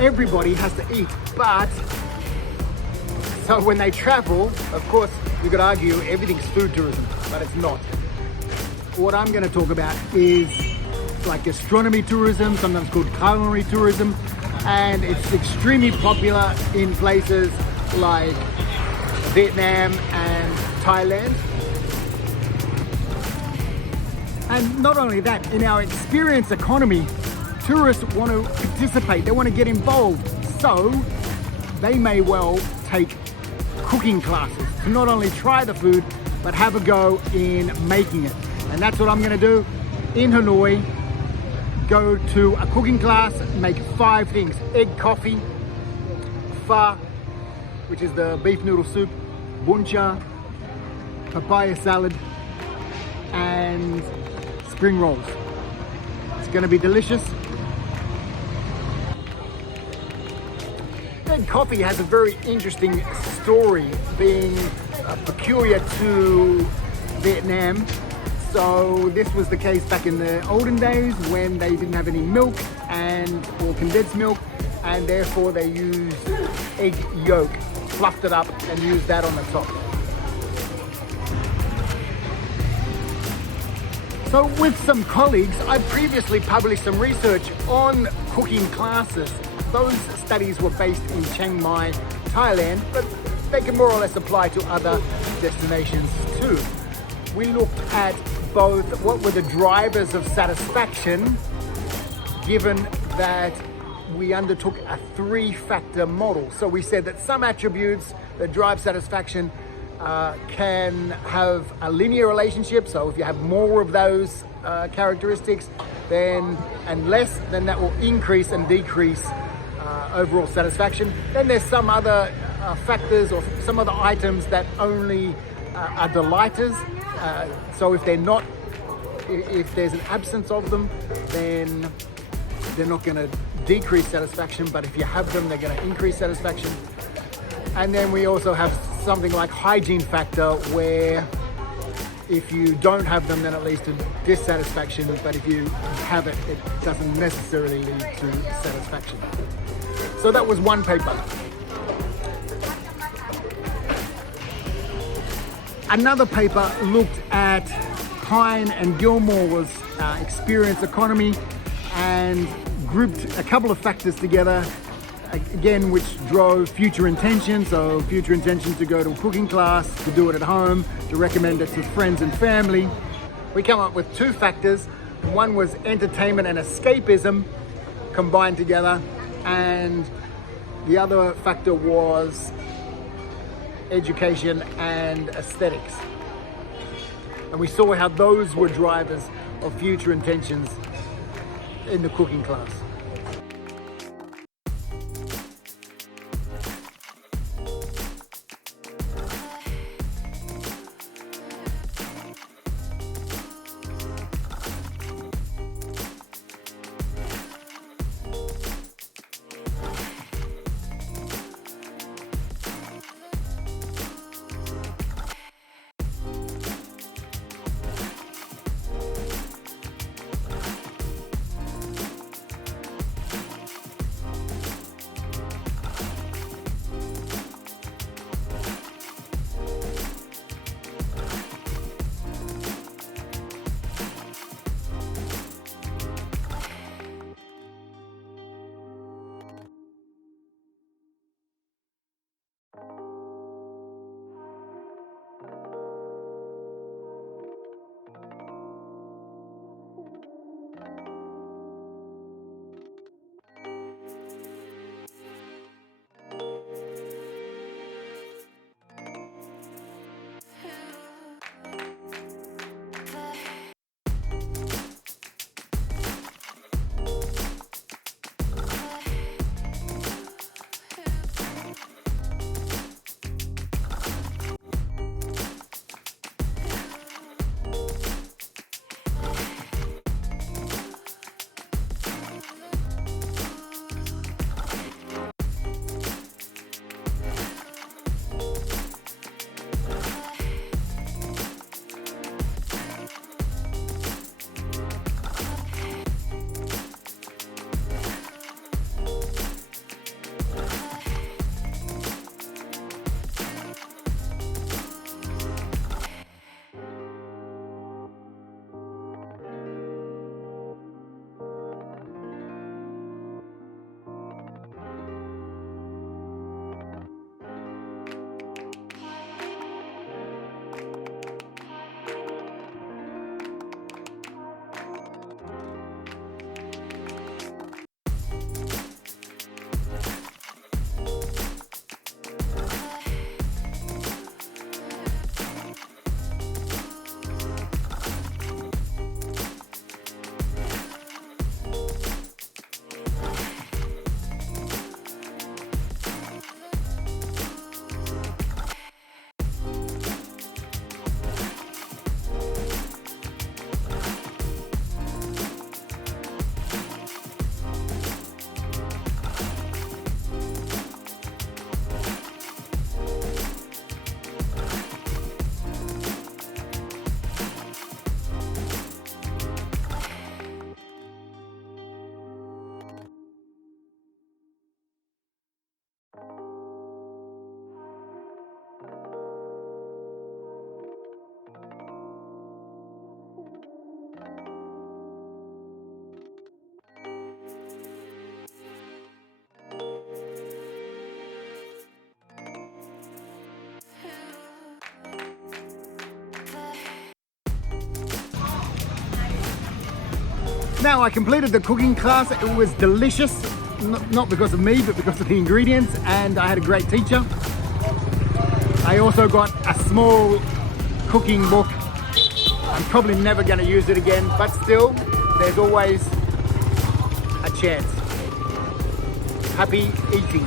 everybody has to eat, but so when they travel, of course, you could argue everything's food tourism, but it's not. What I'm going to talk about is like gastronomy tourism, sometimes called culinary tourism, and it's extremely popular in places like Vietnam and Thailand. And not only that, in our experience economy, tourists want to participate, they want to get involved, so they may well take cooking classes to not only try the food, but have a go in making it. And that's what I'm going to do in Hanoi. Go to a cooking class, make 5 things: egg coffee, pho, which is the beef noodle soup, bun cha, papaya salad, and spring rolls. It's going to be delicious. Egg coffee has a very interesting story, being peculiar to Vietnam. So this was the case back in the olden days when they didn't have any milk or condensed milk, and therefore they used egg yolk, fluffed it up and used that on the top. So with some colleagues, I previously published some research on cooking classes. Those studies were based in Chiang Mai, Thailand, but they can more or less apply to other destinations too. We looked at both what were the drivers of satisfaction, given that we undertook a 3-factor model. So we said that some attributes that drive satisfaction can have a linear relationship. So if you have more of those characteristics and less, then that will increase and decrease overall satisfaction. Then there's some other factors or some other items that only are delighters. So if there's an absence of them, then they're not going to decrease satisfaction, but if you have them, they're going to increase satisfaction. And then we also have something like hygiene factor, where if you don't have them, then it leads to dissatisfaction, but if you have it, it doesn't necessarily lead to satisfaction. So that was one paper. Another paper looked at Pine and Gilmore's experience economy and grouped a couple of factors together, again, which drove future intention. So future intention to go to a cooking class, to do it at home, to recommend it to friends and family. We come up with 2 factors. One was entertainment and escapism combined together, and the other factor was education and aesthetics. And we saw how those were drivers of future intentions in the cooking class. Now, I completed the cooking class. It was delicious, not because of me, but because of the ingredients, and I had a great teacher. I also got a small cooking book. I'm probably never going to use it again, but still, there's always a chance. Happy eating.